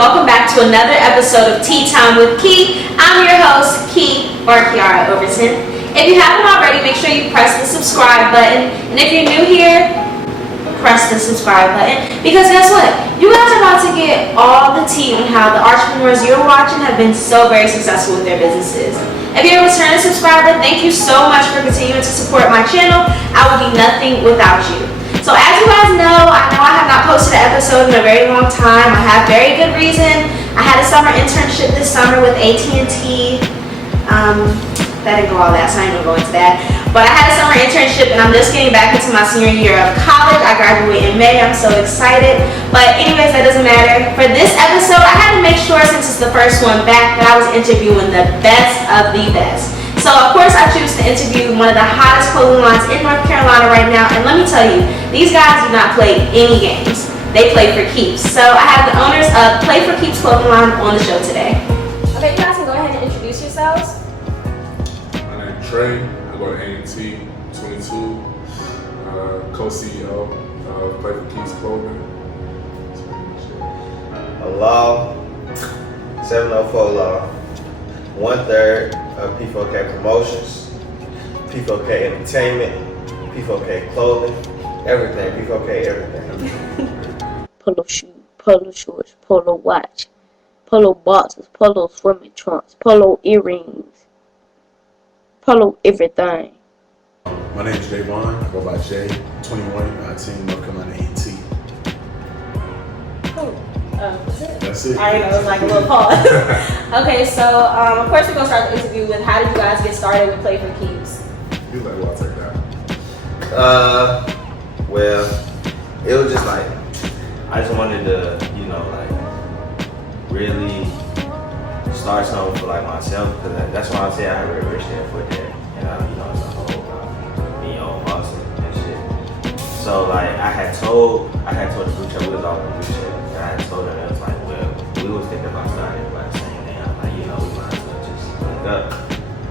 welcome back to another episode of Tea Time with Key. I'm your host, Key, or Kiara Overton. If you haven't already, make sure you press the subscribe button. And if you're new here, press the subscribe button. Because guess what? You guys are about to get all the tea on how the entrepreneurs you're watching have been so very successful with their businesses. If you're a returning subscriber, thank you so much for continuing to support my channel. I would be nothing without you. So as you guys know I have not posted an episode in a very long time. I have very good reason. I had a summer internship this summer with AT&T. That didn't go all that, so I ain't gonna go into that. But I had a summer internship and I'm just getting back into my senior year of college. I graduate in May. I'm so excited. But anyways, that doesn't matter. For this episode, I had to make sure, since it's the first one back, that I was interviewing the best of the best. So of course I choose to interview one of the hottest clothing lines in North Carolina right now. And let me tell you, these guys do not play any games. They play for keeps. So I have the owners of Play for Keeps clothing line on the show today. Okay, you guys can go ahead and introduce yourselves. My name's Trey. I go to A&T 22, co-CEO of Play for Keeps Clothing. Law, 704 Law, 1/3 of P4K Promotions, P4K Entertainment, P4K Clothing, everything, P4K everything. Polo shoe, polo shorts, polo watch, polo boxes, polo swimming trunks, polo earrings, polo everything. My name is Javon. I go by Jay, 21, I team North Carolina A&T. Cool. That's it. That's it. I know, it was like a little pause. Okay, so of course we're gonna start the interview with how did you guys get started with Play for Keeps? You like, well, I'll take that. Well, it was just like, I just wanted to, really start something for like myself, because that's why I say I have a rich dad for that, and it's a whole being your own boss and shit. So like I had told the group chat, we was all in the group chat, and I had told her, and it was like, well, we was thinking about starting about the same thing. I was like, we might as well just link up,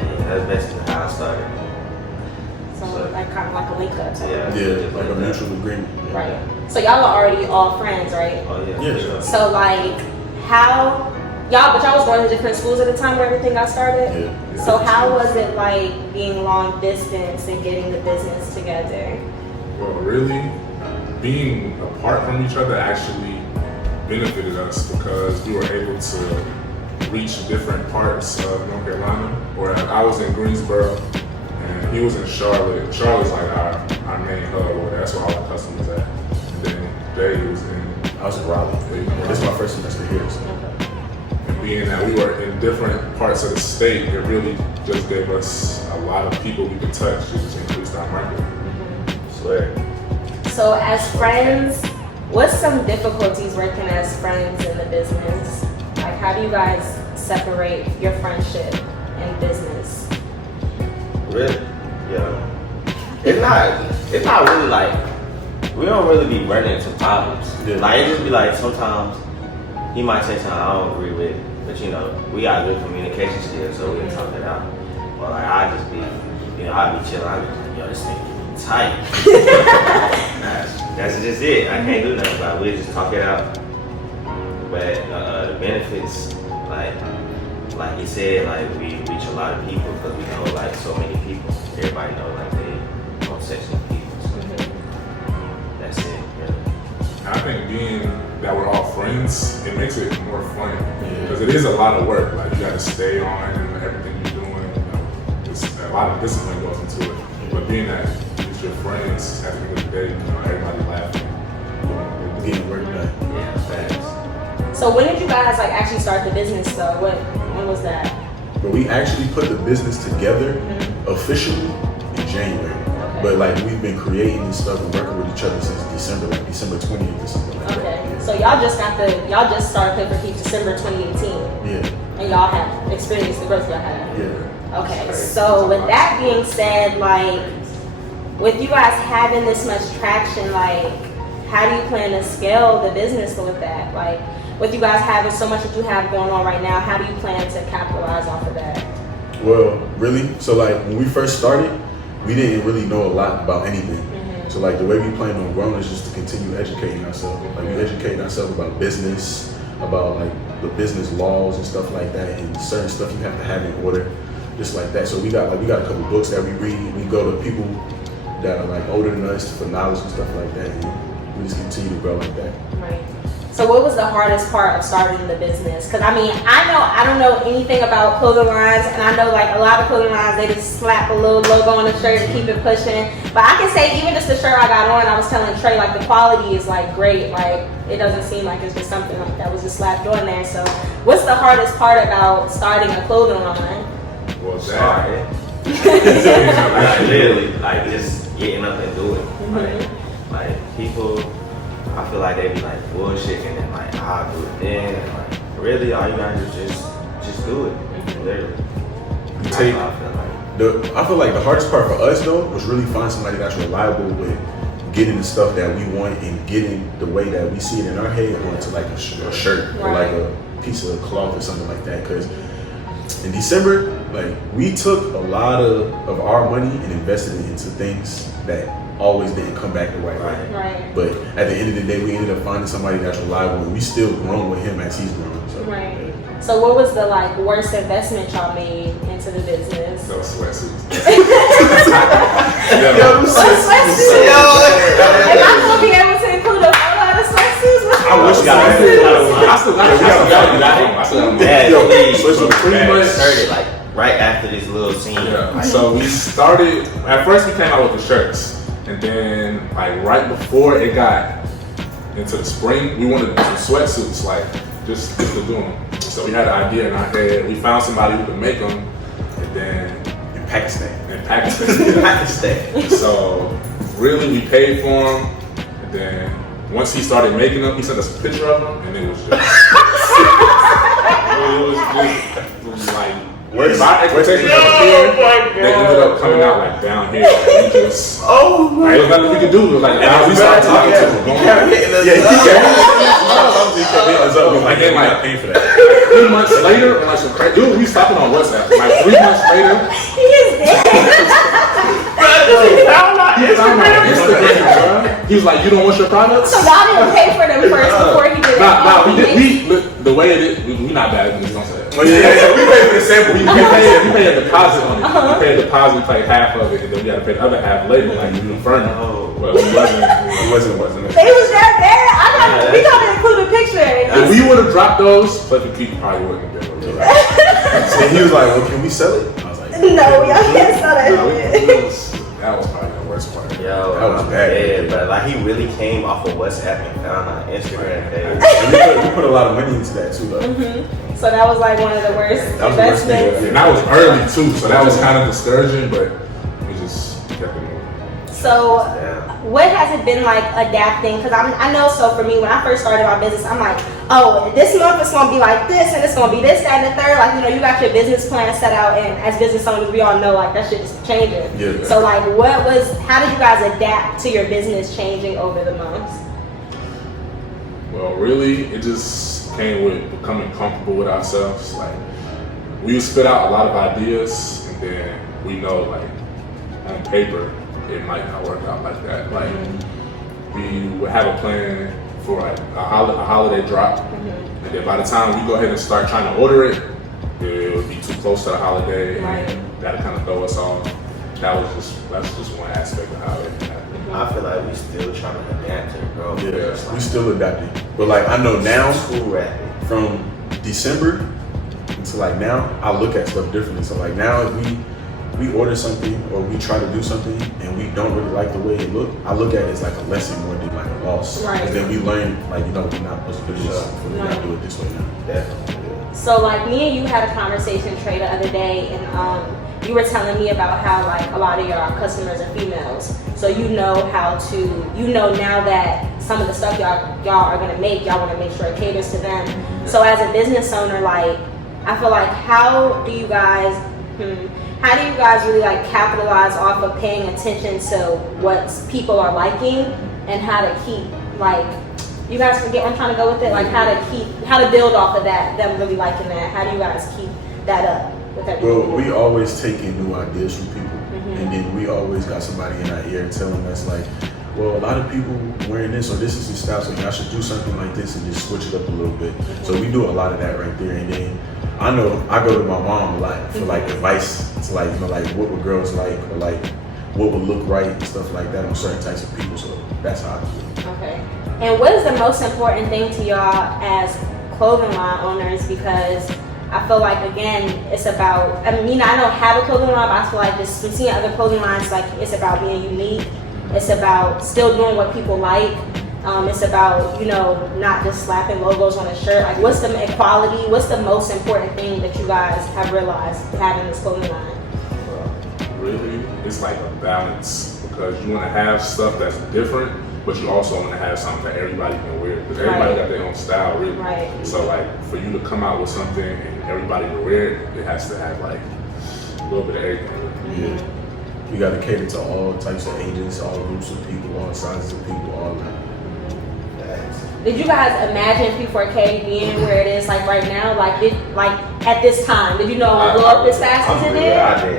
and that's basically how I started. So like kind of like a link up. Yeah, like a mutual agreement. Yeah. Right. So y'all are already all friends, right? Oh yeah. Yeah, sure. So like y'all was going to different schools at the time where everything got started? Yeah. So how was it like being long distance and getting the business together? Well, really, being apart from each other actually benefited us because we were able to reach different parts of North Carolina. Where I was in Greensboro and he was in Charlotte. Charlotte's like our main hub, or that's where all the customers at. And then Jay was I was in Raleigh. This is my first semester here. So. And being that we were in different parts of the state, it really just gave us a lot of people we could touch. It just increased our market. Swear. So as friends, what's some difficulties working as friends in the business? Like how do you guys separate your friendship and business? Really? Yeah. It's not really like, we don't really be running into problems. Yeah. Like it just be like sometimes he might say something I don't agree with, but we got good communication skills, so we can talk it out. But like I just be, I be chilling, I be like, yo, this thing getting tight. That's just it. I can't do nothing about it. We just talk it out. But the benefits, like he said, like we reach a lot of people because we know like so many people. Everybody know like they own section of people. So that's it. Yeah. I think being that we're all friends, it makes it more fun because it is a lot of work. Like you got to stay on and everything you're doing. It's a lot of discipline goes into it. But being that it's your friends, at the end of the day, everybody laughing, Getting work done. Yeah, facts. So when did you guys like actually start the business though? When was that? But we actually put the business together officially in January. Okay. But like we've been creating and stuff and working with each other since December, like December 20th or something like Okay. that. Yeah. So y'all just started Play for Keeps December 2018. Yeah. And y'all have experienced the growth y'all had. Yeah. Okay, so with that being said, like, with you guys having this much traction, like, how do you plan to scale the business with that? Like, with you guys having so much that you have going on right now, how do you plan to capitalize off of that? Well, really, so like when we first started, we didn't really know a lot about anything. So like the way we plan on growing is just to continue educating ourselves. Like we educating ourselves about business, about like the business laws and stuff like that, and certain stuff you have to have in order, just like that. So we got a couple books that we read. We go to people that are like older than us for knowledge and stuff like that, and we just continue to grow like that. Right. So what was the hardest part of starting the business? Because I mean, I don't know anything about clothing lines, and I know like a lot of clothing lines, they just slap a little logo on the shirt and keep it pushing. But I can say even just the shirt I got on, I was telling Trey, like the quality is like great. Like it doesn't seem like it's just something like that was just slapped on there. So what's the hardest part about starting a clothing line? Well, Sorry. that. Like literally, like just getting up and doing it. Like people, I feel like they be like bullshitting and like I'll do it then. And like really, all you gotta do is just do it. Literally. You take That's how I feel like. I feel like the hardest part for us though was really find somebody that's reliable with getting the stuff that we want and getting the way that we see it in our head onto like a shirt or like a piece of cloth or something like that. Because in December, like we took a lot of our money and invested it into things that always didn't come back the right way. Right. But at the end of the day, we ended up finding somebody that's reliable, and we still grown with him as he's grown. So, Right. So what was the like worst investment y'all made into the business? No sweatsuits. Sweatsuits. Am I gonna be able to include a whole lot of sweatsuits? I wish I still got it. Yeah, So pretty much started like right after this little scene. Yeah. So we started. At first, we came out with the shirts, and then like right before it got into the spring, we wanted some sweatsuits, like just to do them. So we had an idea in our head. We found somebody who could make them, and then in Pakistan. So really, we paid for them, and then once he started making them, he sent us a picture of them, and it was just it was like. My expectations up here, they ended up coming out like down here. Like, we just, like, there was nothing we could do. It was like, now we started talking to him. Like, they might pay for that. 3 months later, like some crazy, dude, we was talking on WhatsApp. Like 3 months later, He is dead. he found my Instagram, bro. He was like, you don't want your products? So y'all didn't pay for them first before he did it? Nah, we did. The way it is, we not bad. We don't say that. Oh, yeah. We paid for the sample. We paid a deposit on it. We paid a deposit, we paid half of it, and then we had to pay the other half later, like you confirmed. But it wasn't. They was that bad? We gotta include a picture. If we would have dropped those, but the people probably wouldn't have been able to. So he was like, well, can we sell it? I was like, No, y'all can't sell that shit. That was probably the worst part. Yo, That was bad. But like he really came off of WhatsApp and found our Instagram page. and we put a lot of money into that too, though. So that was like one of the worst That was the worst thing. investments. And that was early too, so that was kind of discouraging, but we just kept it moving. So what has it been like adapting? Because I know, so for me, when I first started my business, I'm like, oh, this month it's gonna be like this, and it's gonna be this, that, and the third. Like, you know, you got your business plan set out, and as business owners, we all know like that shit is changing. Yeah. So like, how did you guys adapt to your business changing over the months? Well, really, it just came with becoming comfortable with ourselves. Like, we would spit out a lot of ideas, and then we know, like, on paper, it might not work out like that. Like, we would have a plan for like a holiday drop, and then by the time we go ahead and start trying to order it, it would be too close to the holiday, and that'd kind of throw us off. That's just one aspect of how it happened. I feel like we still trying to adapt to it, bro. Yeah. We still adapting. But like, I know now, Too rapid. from December to like now, I look at stuff differently. So like now, if we order something or we try to do something and we don't really like the way it look, I look at it as like a lesson more than like a loss. Right. And then we learn, like, you know, we're not supposed to do this, we gotta do it this way now. Definitely. So like me and you had a conversation, Trey, the other day, and you were telling me about how like a lot of your customers are females. So you know now that some of the stuff y'all are gonna make, y'all want to make sure it caters to them. So as a business owner, like I feel like how do you guys really like capitalize off of paying attention to what people are liking and how to keep like, you guys forget where I'm trying to go with it, like how to build off of that, them really liking that. How do you guys keep that up with everything? Well, we always take in new ideas from people. And then we always got somebody in our ear telling us like, well, a lot of people wearing this, or this is the style, so y'all should do something like this and just switch it up a little bit. So we do a lot of that right there. And then I know I go to my mom a lot for like advice to like, you know, like what would girls like, or like what would look right and stuff like that on certain types of people. So that's how I do it. Okay. And what is the most important thing to y'all as clothing line owners? Because I feel like, again, it's about, I mean, I don't have a clothing line, but I feel like just from seeing other clothing lines, like it's about being unique. It's about still doing what people like. It's about, you know, not just slapping logos on a shirt. Like, what's the equality? What's the most important thing that you guys have realized having this clothing line? Really, it's like a balance, because you want to have stuff that's different, but you also want to have something that everybody can wear, because everybody got their own style, really. Right. So like, for you to come out with something and everybody can wear it, it has to have like a little bit of everything. Yeah. You got to cater to all types of ages, all groups of people, all sizes of people, all that. Did you guys imagine P4K being where it is like right now? Like, at this time, did you know it would blow up as fast as it did?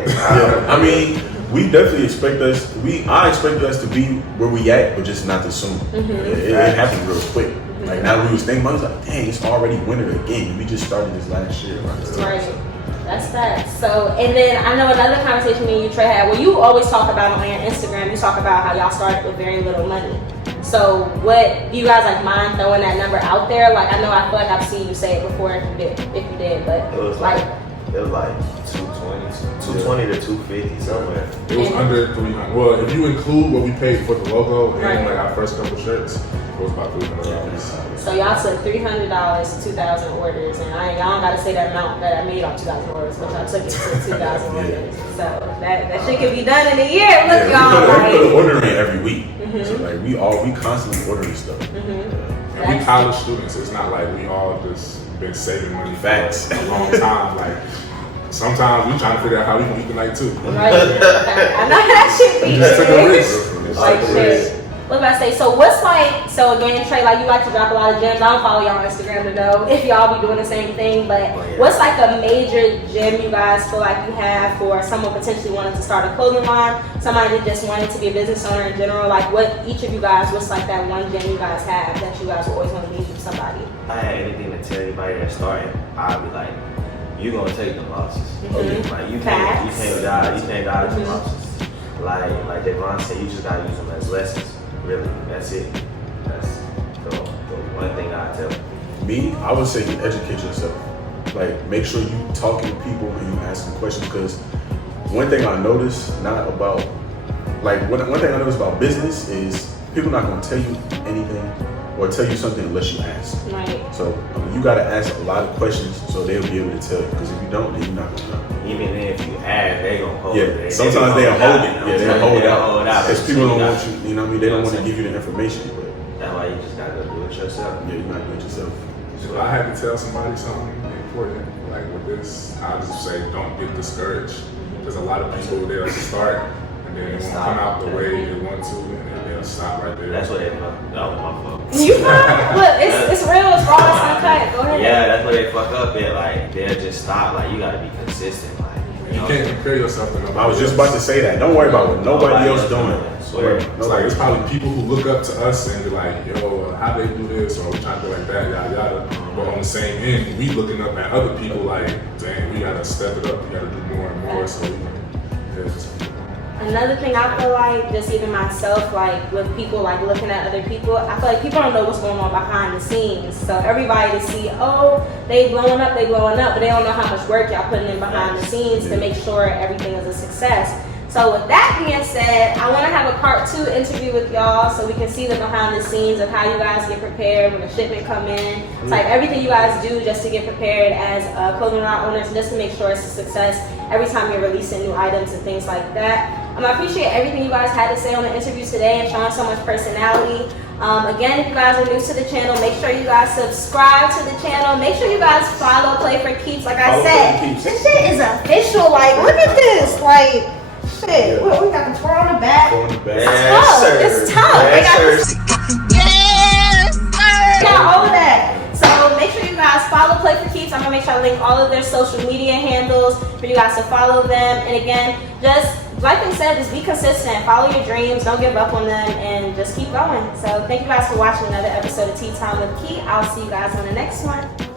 Yeah, I mean, we definitely expect us. I expected us to be where we at, but just not too soon. It happened real quick. Like now, we was thinking, I was like, dang, it's already winter again. We just started this last year. Right. That's that. So, and then I know another conversation me and you, Trey, had. Well, you always talk about on your Instagram. You talk about how y'all started with very little money. So, what do you guys like mind throwing that number out there? Like, I know I feel like I've seen you say it before if you did, but it was like 220 to 250 somewhere. It was under 300. Well, if you include what we paid for the logo and like our first couple shirts, it was about $300. So y'all took $300 to 2,000 orders, and y'all don't gotta say that amount that I made off 2,000 orders, but y'all took it to 2,000 orders. So that shit can be done in a year. Look, y'all, We put an like. order in every week. So like we constantly ordering stuff. And we college students. It's not like we all just been saving money Facts. for a long time. Like sometimes we trying to figure out how we can eat the night too. Right. I know that shit be We just took a risk. like shit. What about I say? So what's like? So again, Trey, like you like to drop a lot of gems. I don't follow y'all on Instagram to know if y'all be doing the same thing. But what's like a major gem you guys feel like you have for someone potentially wanting to start a clothing line, somebody that just wanted to be a business owner in general? Like what each of you guys? What's like that one gem you guys have that you guys always want to leave with somebody? If I had anything to tell anybody that's starting, I'd be like, you gonna take the losses. Like you can't dodge the losses. Like Devon said, you just gotta use them as lessons. Really, that's it. That's the one thing I tell them. Me, I would say you educate yourself. Like make sure you talking to people and you asking questions, because one thing I noticed one thing I noticed about business is people not gonna tell you anything or tell you something unless you ask. Right. So you gotta ask a lot of questions so they'll be able to tell you. Because if you don't, then you're not gonna know. Even if you ask, they gonna hold it. Yeah, sometimes they'll hold it. Yeah, they'll hold it out. Because people don't want you, you know what I mean? They don't want to give you the information. But that's why you just gotta do it yourself. yeah, you gotta do it yourself. So I had to tell somebody something important, like with this, I just say don't get discouraged. Because a lot of people, they'll start and then they won't come out the way they want to, and then they'll stop right there. That's what they fuck. That was my fault. You look, it's real, it's raw, it's uncut. Go ahead. Yeah, that's what they fuck up at. Like they'll just stop. Like you gotta be consistent. Like You can't compare yourself to nobody I was just else. about to say that. Don't worry about what nobody else doing. Swear. It's like it's probably people who look up to us and be like, yo, how they do this, or we trying to do like that, yada yada. But on the same end, we looking up at other people like, dang, we gotta step it up, we gotta do more and more so we can just Another thing I feel like, just even myself, like with people like looking at other people, I feel like people don't know what's going on behind the scenes. So everybody to see, oh, they blowing up, but they don't know how much work y'all putting in behind the scenes to make sure everything is a success. So with that being said, I want to have a part 2 interview with y'all so we can see the behind the scenes of how you guys get prepared when the shipment come in. It's like everything you guys do just to get prepared as clothing line owners and just to make sure it's a success every time you're releasing new items and things like that. I appreciate everything you guys had to say on the interview today and showing so much personality. Again, if you guys are new to the channel, make sure you guys subscribe to the channel. Make sure you guys follow Play for Keeps. Like I said, this shit is official. Like, look at this. Like, shit. We got the twirl on the back. It's tough. They got all of that. So make sure you guys follow Play for Keeps. I'm gonna make sure I link all of their social media handles for you guys to follow them. And again, just like they said, just be consistent, follow your dreams, don't give up on them, and just keep going. So thank you guys for watching another episode of Tea Time with Key. I'll see you guys on the next one.